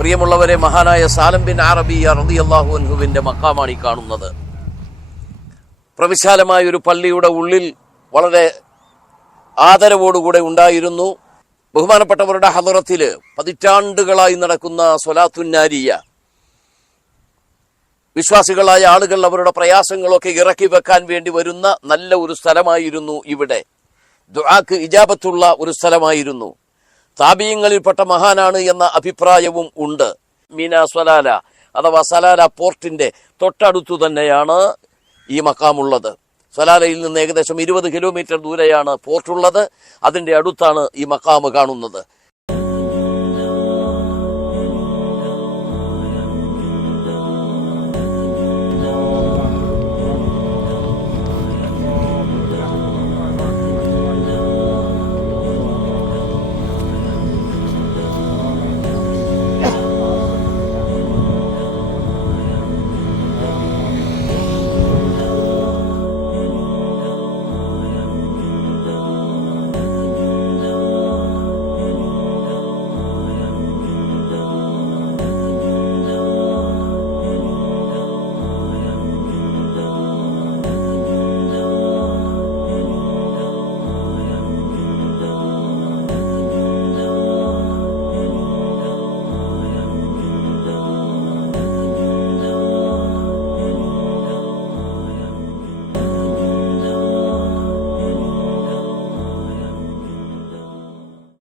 പ്രിയമുള്ളവരെ, മഹാനായ സാലം ബിൻ അറബിയ റളിയല്ലാഹു അൻഹുവിന്റെ മഖാമാണ് ഈ കാണുന്നത്. പ്രവിശാലമായ ഒരു പള്ളിയുടെ ഉള്ളിൽ വളരെ ആദരവോടുകൂടെ ഉണ്ടായിരുന്നു. ബഹുമാനപ്പെട്ടവരുടെ ഹദറത്തിൽ പതിറ്റാണ്ടുകളായി നടക്കുന്ന സ്വലാത്തുന്നാരിയ, വിശ്വാസികളായ ആളുകൾ അവരുടെ പ്രയാസങ്ങളൊക്കെ ഇറക്കി വെക്കാൻ വേണ്ടി വരുന്ന നല്ല ഒരു സ്ഥലമായിരുന്നു ഇവിടെ. ദുആക്ക് ഇജാബത്തുള്ള ഒരു സ്ഥലമായിരുന്നു. താബിയങ്ങളിൽപ്പെട്ട മഹാനാണ് എന്ന അഭിപ്രായവും ഉണ്ട്. മീന സ്വലാല അഥവാ സലാല പോർട്ടിന്റെ തൊട്ടടുത്തു തന്നെയാണ് ഈ മക്കാമുള്ളത്. സലാലയിൽ നിന്ന് ഏകദേശം 20 കിലോമീറ്റർ ദൂരെയാണ് പോർട്ടുള്ളത്. അതിന്റെ അടുത്താണ് ഈ മക്കാമ് കാണുന്നത്.